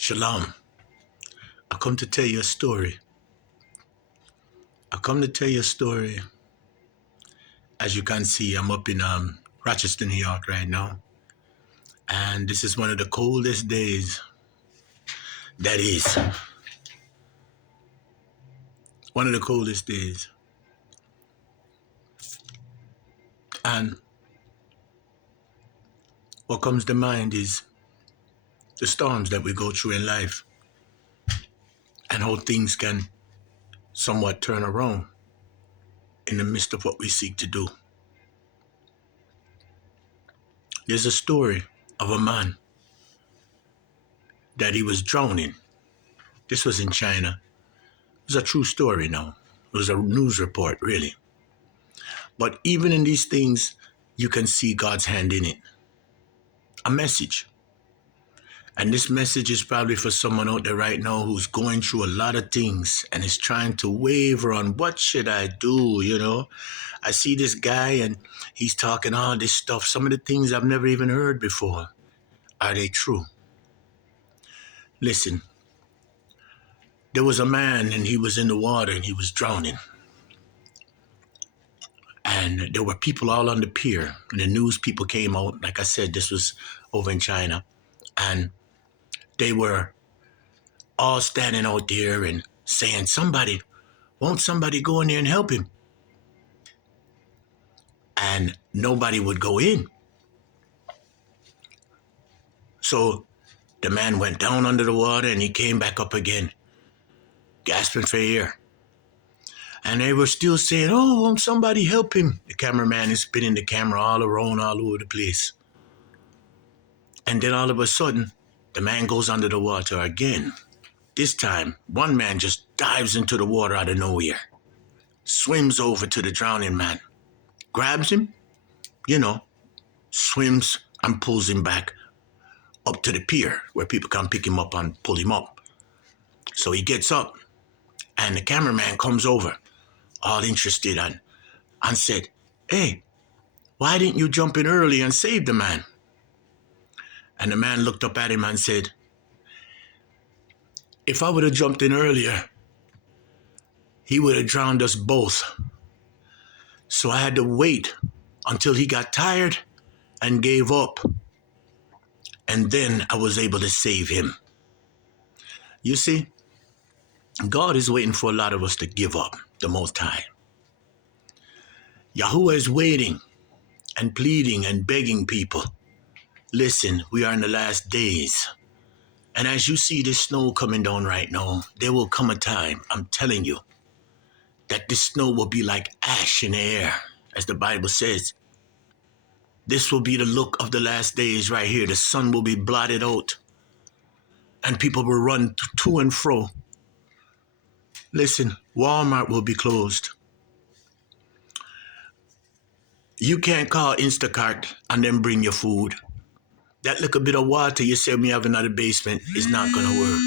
Shalom. I come to tell you a story. I come to tell you a story. As you can see, I'm up in Rochester, New York right now. And this is one of the coldest days. That is one of the coldest days. And what comes to mind is the storms that we go through in life and how things can somewhat turn around in the midst of what we seek to do. There's a story of a man that he was drowning. This was in China. It's a true story now. It was a news report, really. But even in these things, you can see God's hand in it. A message. And this message is probably for someone out there right now who's going through a lot of things and is trying to waver on what should I do, I see this guy and he's talking all this stuff, some of the things I've never even heard before. Are they true? Listen, there was a man and he was in the water and he was drowning. And there were people all on the pier. And the news people came out. Like I said, this was over in China. And they were all standing out there and saying, won't somebody go in there and help him? And nobody would go in. So the man went down under the water and he came back up again, gasping for air. And they were still saying, oh, won't somebody help him? The cameraman is spinning the camera all around, all over the place. And then all of a sudden, the man goes under the water again. This time, one man just dives into the water out of nowhere, swims over to the drowning man, grabs him, swims and pulls him back up to the pier where people can pick him up and pull him up. So he gets up and the cameraman comes over, all interested, and said, hey, why didn't you jump in early and save the man? And the man looked up at him and said, if I would have jumped in earlier, he would have drowned us both. So I had to wait until he got tired and gave up. And then I was able to save him. You see, God is waiting for a lot of us to give up, the Most High. Yahuwah is waiting and pleading and begging people. Listen, we are in the last days. And as you see this snow coming down right now, there will come a time, I'm telling you, that this snow will be like ash in the air, as the Bible says. This will be the look of the last days right here. The sun will be blotted out. And people will run to and fro. Listen, Walmart will be closed. You can't call Instacart and then bring your food. That little bit of water you say me having in the basement is not going to work.